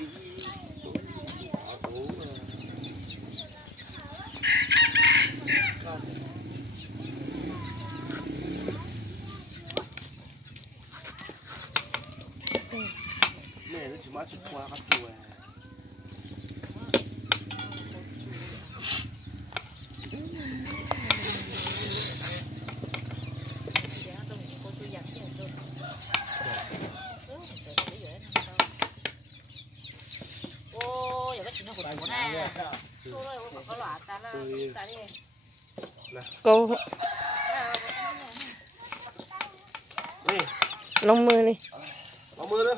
chị mẹ nó chỉ mất qua các tuổi cô lông mưa đi lông mưa nữa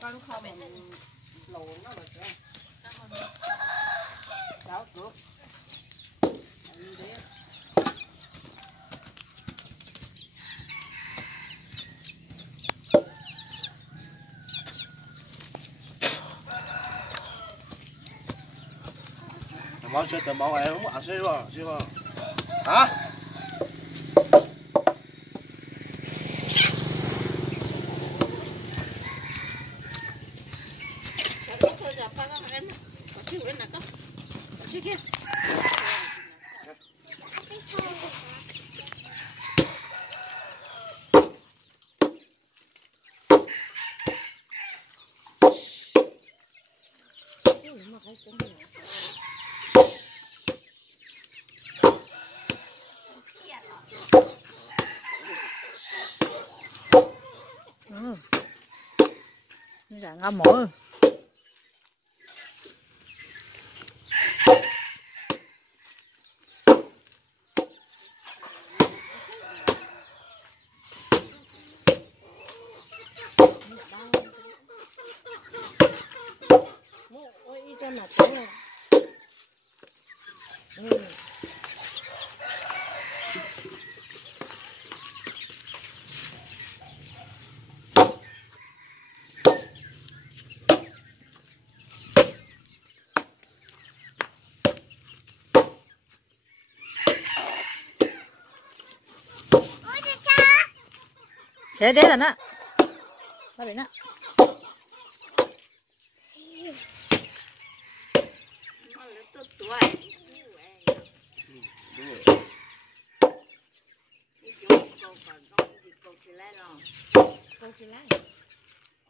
con không lùn nó được chưa? Đó được. máu chết tờ máu em không ăn xí vào xí vào hả dạ ngon mỗi sẽ đấy là nó bị nó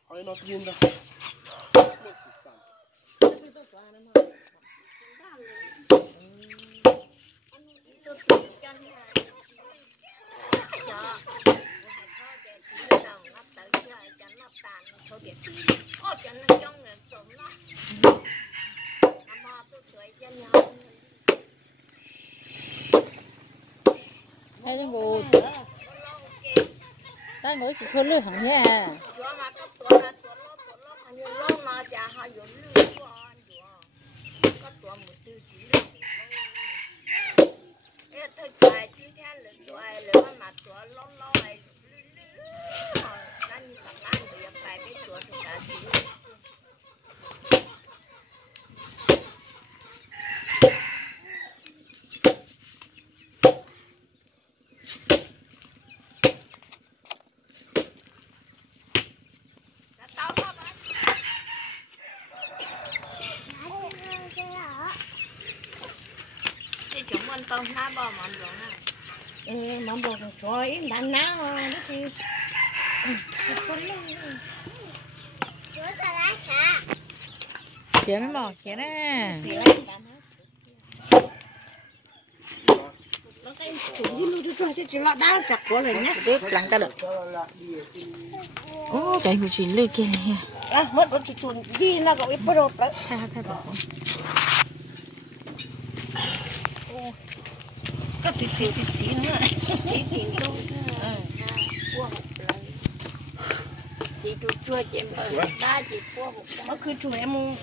ôi nó tiên đâu đây là ngủ ta ngồi chỉ thua lưỡi hỏng nha con há bò mắm rồi nè. Mắm bò rồi im đàn ná nó thì kiếm bò kiếm nè chỉ là đau chặt của này nhé. tiếp lặng ta được ô cái người chỉ lười kia này à mất nó chuồn gì nó có ít bớt rồi thay thay bỏ có chỉ nữa chỉ tiền đâu chỉ chua chém bờ ba chỉ qua một nó cứ chuồn em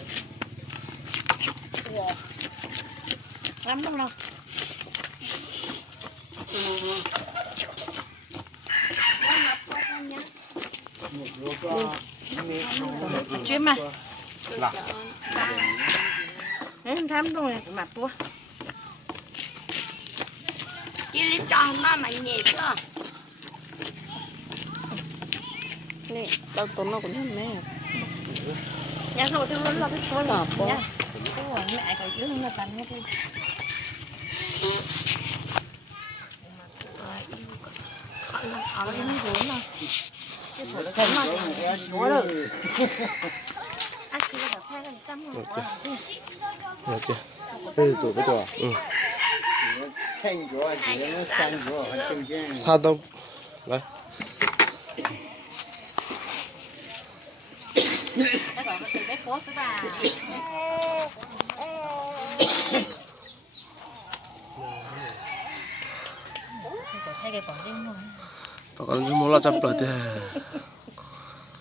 lắm đâu nào chuyên mà Là. em thăm rồi mặt búa chỉ lấy tròn nó mà nhẹ chưa nè đâu tốn nó cũng không mẹ nhà thôi thì nó là cái số Lọp quá. nha đúng rồi mẹ còn chứ không là tàn hết đi ở đây nó rủi mà cái thằng nó kém mà anh kia là thay cái xăm rồi Được chưa? Ừ, tuổi với tuổi. Ừ. Tha đâu. Đây. cái gọi nó từ bé phố tới bà thay cái còn đi không Bà con chúng muốn là chăm lợi thì.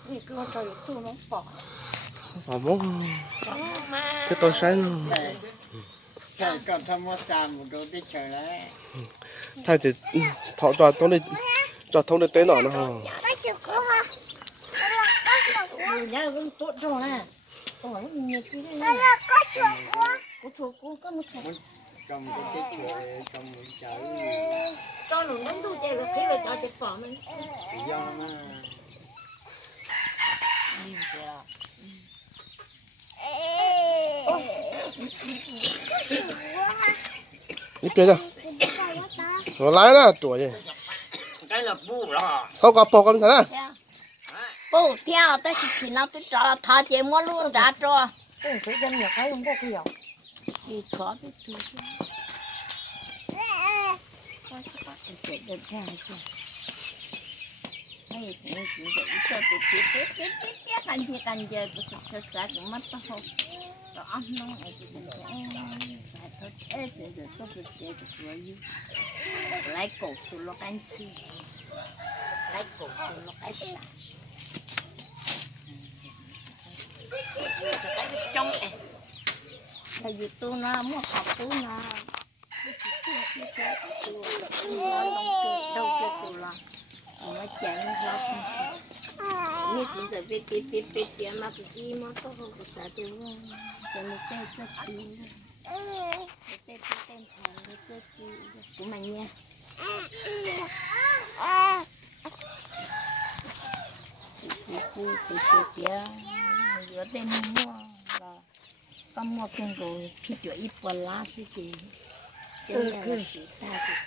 thì cứ cho được tu nó bỏ Bà muốn. Cái tôi sáng nó. Trời còn thăm một sàn một đôi đi trời đấy. Thay thì thọ cho tôi đi. Cho thông đến tế nọ nó. nhá là con tốt rồi nè con nói nhiều cái này có chuột có một chuột Cầm một cái trời, cầm một trời. cho nó đánh tu chơi được thế là cho chết bỏ mình Do nó Đi chơi chưa? Nó lái đó, tuổi gì? cái là bu rồi. Không có bọc con thế nào? bố theo tới thì nó tới cho thọ chị mua luôn đã cho cái số dân nhiều cái không có cái gì đi thọ đi tu được ra chứ hay thì chỉ để cho cái cần giờ sẽ cũng mất tao không đó nó ấy thì phải thôi thế giờ tôi chơi rồi lấy cổ tụi nó ăn chi lấy cổ tụi nó ăn啥trong này là dù tôi nó mua học tôi nó đâu cho tôi là nó chạy nó như chỉ giờ biết mà cái gì mà tôi không có sợ tôi cho nó tê cho tôi tê xài nó tê của mày nha chị giữa tên mua là con mua con rồi khi chỗ ít qua lá xí chị cho nên là chị ta